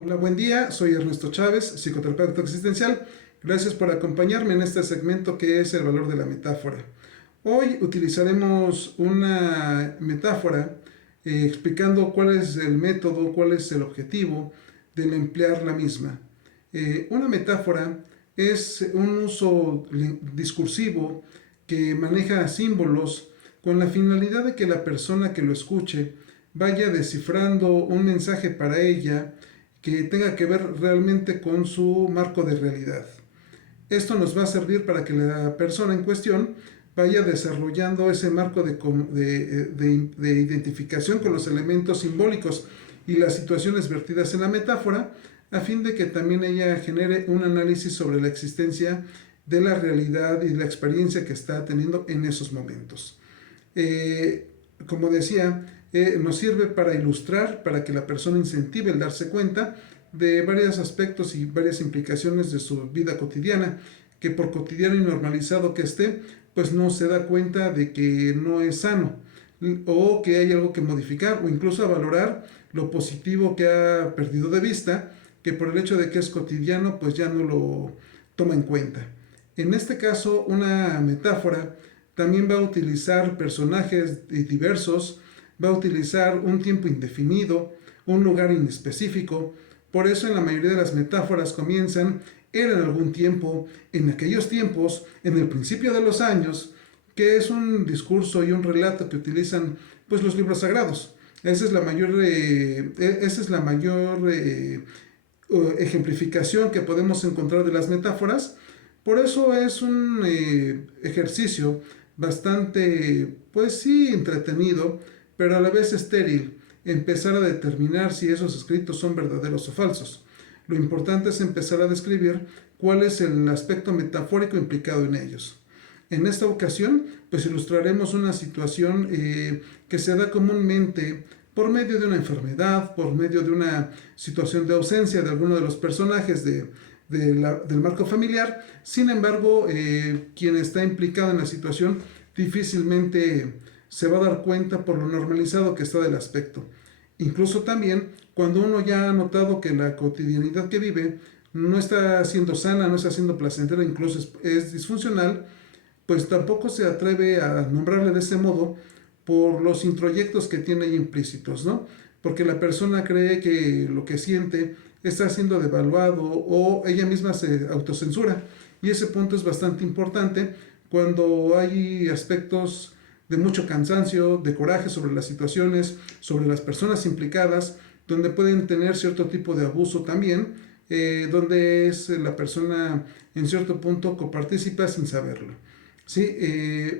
Hola, buen día. Soy Ernesto Chávez, psicoterapeuta existencial. Gracias por acompañarme en este segmento que es el valor de la metáfora. Hoy utilizaremos una metáfora explicando cuál es el método, cuál es el objetivo del emplear la misma. Una metáfora es un uso discursivo que maneja símbolos con la finalidad de que la persona que lo escuche vaya descifrando un mensaje para ella que tenga que ver realmente con su marco de realidad. Esto nos va a servir para que la persona en cuestión vaya desarrollando ese marco de identificación con los elementos simbólicos y las situaciones vertidas en la metáfora, a fin de que también ella genere un análisis sobre la existencia de la realidad y la experiencia que está teniendo en esos momentos. Como decía, nos sirve para ilustrar, para que la persona incentive el darse cuenta de varios aspectos y varias implicaciones de su vida cotidiana, que por cotidiano y normalizado que esté, pues no se da cuenta de que no es sano o que hay algo que modificar o incluso a valorar lo positivo que ha perdido de vista, que por el hecho de que es cotidiano, pues ya no lo toma en cuenta. En este caso, una metáfora también va a utilizar personajes diversos, va a utilizar un tiempo indefinido, un lugar inespecífico. Por eso en la mayoría de las metáforas comienzan era en algún tiempo, en aquellos tiempos, en el principio de los años, que es un discurso y un relato que utilizan pues los libros sagrados. Esa es la mayor ejemplificación que podemos encontrar de las metáforas. Por eso es un ejercicio bastante, pues sí, entretenido, pero a la vez estéril, empezar a determinar si esos escritos son verdaderos o falsos. Lo importante es empezar a describir cuál es el aspecto metafórico implicado en ellos. En esta ocasión, pues ilustraremos una situación que se da comúnmente por medio de una enfermedad, por medio de una situación de ausencia de alguno de los personajes del marco familiar. Sin embargo, quien está implicado en la situación difícilmente se va a dar cuenta por lo normalizado que está del aspecto. Incluso también cuando uno ya ha notado que la cotidianidad que vive no está siendo sana, no está siendo placentera, incluso es disfuncional, pues tampoco se atreve a nombrarle de ese modo por los introyectos que tiene ahí implícitos, ¿no? Porque la persona cree que lo que siente está siendo devaluado o ella misma se autocensura. Y ese punto es bastante importante cuando hay aspectos de mucho cansancio, de coraje sobre las situaciones, sobre las personas implicadas, donde pueden tener cierto tipo de abuso también, donde es la persona en cierto punto copartícipa sin saberlo. ¿Sí?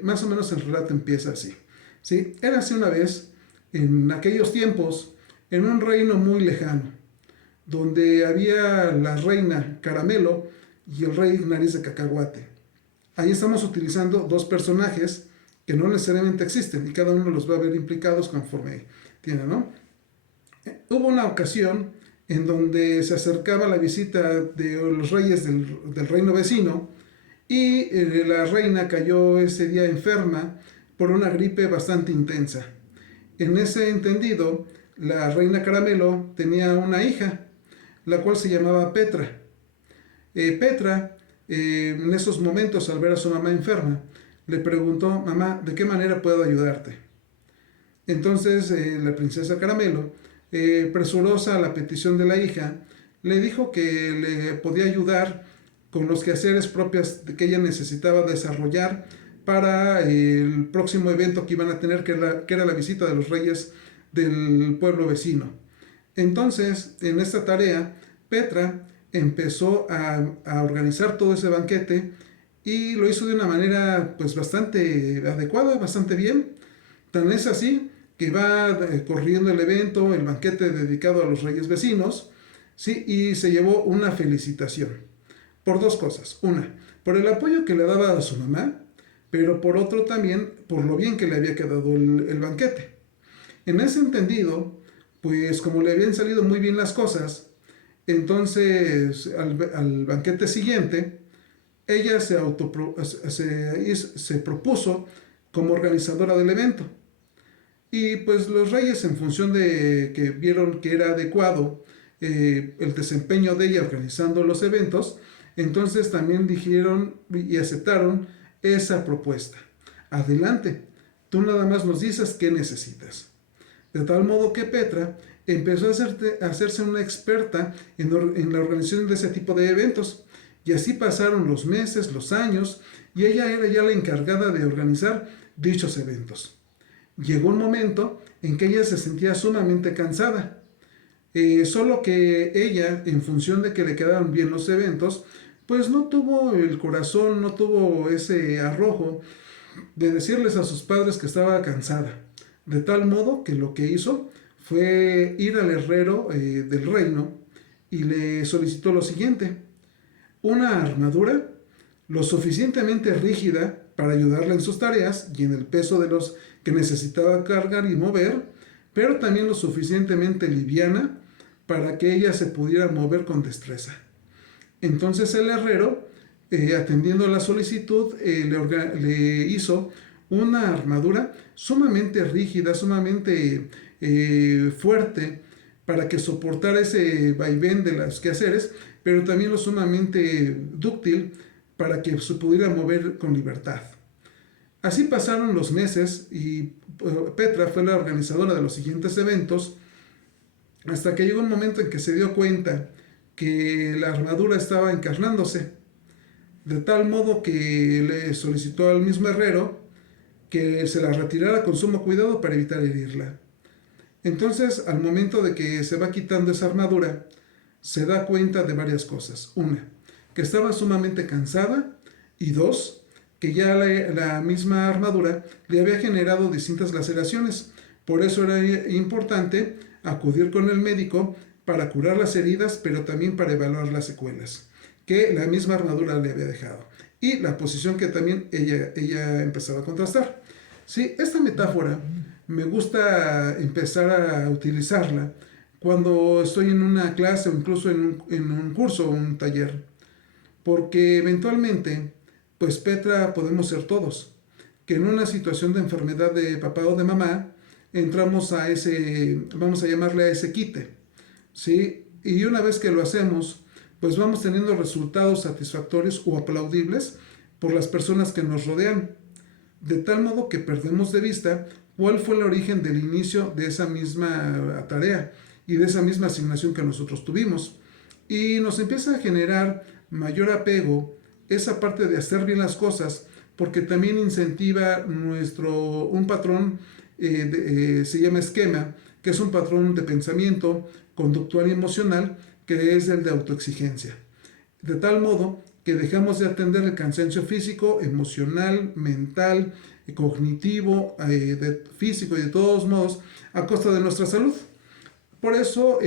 Más o menos el relato empieza así. ¿Sí? Érase una vez, en aquellos tiempos, en un reino muy lejano, donde había la reina Caramelo y el rey Nariz de Cacahuate. Ahí estamos utilizando dos personajes que no necesariamente existen y cada uno los va a ver implicados conforme tiene, ¿no? Hubo una ocasión en donde se acercaba la visita de los reyes del reino vecino y la reina cayó ese día enferma por una gripe bastante intensa. En ese entendido, la reina Caramelo tenía una hija, la cual se llamaba Petra. Petra, en esos momentos, al ver a su mamá enferma, le preguntó: mamá, ¿de qué manera puedo ayudarte? Entonces la princesa Caramelo, presurosa a la petición de la hija, le dijo que le podía ayudar con los quehaceres propios que ella necesitaba desarrollar para el próximo evento que iban a tener, que era la visita de los reyes del pueblo vecino. Entonces, en esta tarea, Petra empezó a organizar todo ese banquete y lo hizo de una manera pues bastante adecuada, bastante bien. Tan es así que va corriendo el evento, el banquete dedicado a los reyes vecinos, ¿sí? Y se llevó una felicitación. Por dos cosas. Una, por el apoyo que le daba a su mamá, pero por otro también por lo bien que le había quedado el banquete. En ese entendido, pues como le habían salido muy bien las cosas, entonces al banquete siguiente, ella se propuso como organizadora del evento. Y pues los reyes, en función de que vieron que era adecuado el desempeño de ella organizando los eventos, entonces también dijeron y aceptaron esa propuesta. Adelante, tú nada más nos dices qué necesitas. De tal modo que Petra empezó a hacerse una experta en la organización de ese tipo de eventos. Y así pasaron los meses, los años, y ella era ya la encargada de organizar dichos eventos. Llegó un momento en que ella se sentía sumamente cansada. Solo que ella, en función de que le quedaban bien los eventos, pues no tuvo el corazón, no tuvo ese arrojo de decirles a sus padres que estaba cansada. De tal modo que lo que hizo fue ir al herrero del reino y le solicitó lo siguiente: una armadura lo suficientemente rígida para ayudarla en sus tareas y en el peso de los que necesitaba cargar y mover, pero también lo suficientemente liviana para que ella se pudiera mover con destreza. Entonces el herrero, atendiendo a la solicitud, le hizo una armadura sumamente rígida, sumamente fuerte, para que soportara ese vaivén de los quehaceres, pero también lo sumamente dúctil para que se pudiera mover con libertad. Así pasaron los meses y Petra fue la organizadora de los siguientes eventos, hasta que llegó un momento en que se dio cuenta que la armadura estaba encarnándose, de tal modo que le solicitó al mismo herrero que se la retirara con sumo cuidado para evitar herirla. Entonces, al momento de que se va quitando esa armadura, se da cuenta de varias cosas. Una, que estaba sumamente cansada, y dos, que ya la misma armadura le había generado distintas laceraciones. Por eso era importante acudir con el médico para curar las heridas, pero también para evaluar las secuelas que la misma armadura le había dejado y la posición que también ella empezaba a contrastar. Sí, esta metáfora me gusta empezar a utilizarla cuando estoy en una clase o incluso en un curso o un taller, porque eventualmente, pues Petra podemos ser todos, que en una situación de enfermedad de papá o de mamá, entramos a ese, vamos a llamarle a ese quite, ¿sí? Y una vez que lo hacemos, pues vamos teniendo resultados satisfactorios o aplaudibles por las personas que nos rodean, de tal modo que perdemos de vista cuál fue el origen del inicio de esa misma tarea y de esa misma asignación que nosotros tuvimos. Y nos empieza a generar mayor apego esa parte de hacer bien las cosas, porque también incentiva un patrón, se llama esquema, que es un patrón de pensamiento conductual y emocional, que es el de autoexigencia. De tal modo que dejamos de atender el cansancio físico, emocional, mental, cognitivo, físico y de todos modos a costa de nuestra salud. Por eso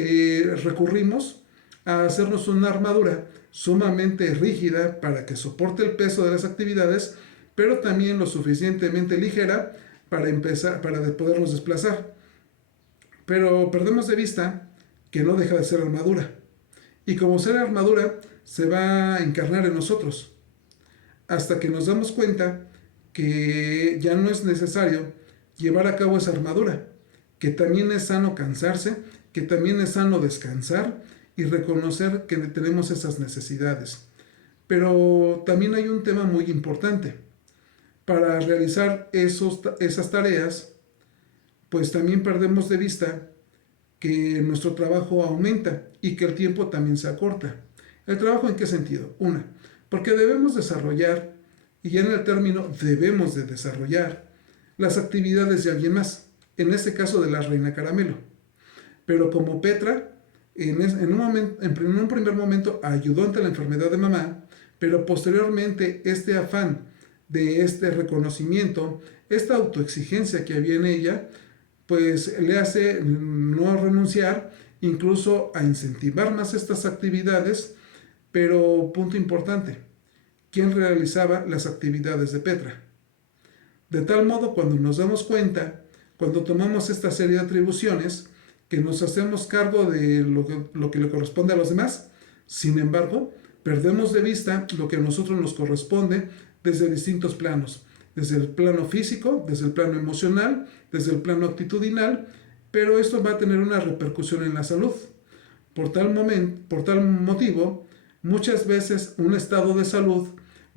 recurrimos a hacernos una armadura sumamente rígida para que soporte el peso de las actividades, pero también lo suficientemente ligera para podernos desplazar. Pero perdemos de vista que no deja de ser armadura. Y como ser armadura, se va a encarnar en nosotros, hasta que nos damos cuenta que ya no es necesario llevar a cabo esa armadura, que también es sano cansarse, que también es sano descansar y reconocer que tenemos esas necesidades. Pero también hay un tema muy importante. Para realizar esas tareas, pues también perdemos de vista que nuestro trabajo aumenta y que el tiempo también se acorta. ¿El trabajo en qué sentido? Una, porque debemos desarrollar, y ya en el término debemos de desarrollar, las actividades de alguien más, en este caso de la reina Caramelo. Pero como Petra, en un primer momento ayudó ante la enfermedad de mamá, pero posteriormente este afán de este reconocimiento, esta autoexigencia que había en ella, pues le hace no renunciar, incluso a incentivar más estas actividades. Pero punto importante, ¿quién realizaba las actividades de Petra? De tal modo, cuando nos damos cuenta, cuando tomamos esta serie de atribuciones, que nos hacemos cargo de lo que le corresponde a los demás, sin embargo, perdemos de vista lo que a nosotros nos corresponde desde distintos planos, desde el plano físico, desde el plano emocional, desde el plano actitudinal, pero esto va a tener una repercusión en la salud, Por tal motivo, muchas veces un estado de salud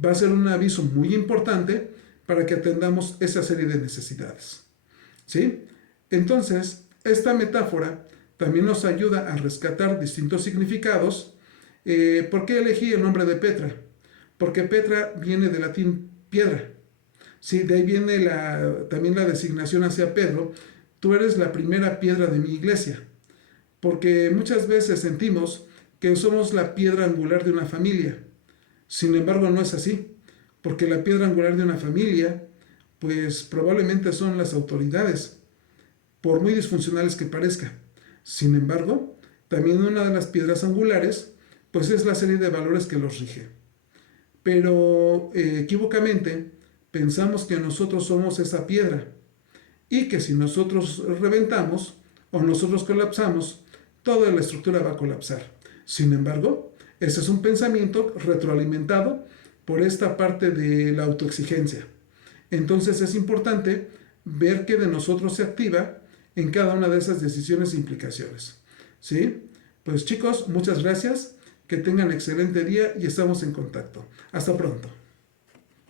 va a ser un aviso muy importante para que atendamos esa serie de necesidades. ¿Sí? Entonces, esta metáfora también nos ayuda a rescatar distintos significados. ¿Por qué elegí el nombre de Petra? Porque Petra viene del latín piedra. Sí, de ahí viene también la designación hacia Pedro. Tú eres la primera piedra de mi iglesia. Porque muchas veces sentimos que somos la piedra angular de una familia. Sin embargo, no es así. Porque la piedra angular de una familia, pues probablemente son las autoridades, por muy disfuncionales que parezca. Sin embargo, también una de las piedras angulares, pues es la serie de valores que los rige. Pero equívocamente pensamos que nosotros somos esa piedra y que si nosotros reventamos o nosotros colapsamos, toda la estructura va a colapsar. Sin embargo, ese es un pensamiento retroalimentado por esta parte de la autoexigencia. Entonces es importante ver qué de nosotros se activa en cada una de esas decisiones e implicaciones. ¿Sí? Pues chicos, muchas gracias, que tengan excelente día y estamos en contacto. Hasta pronto.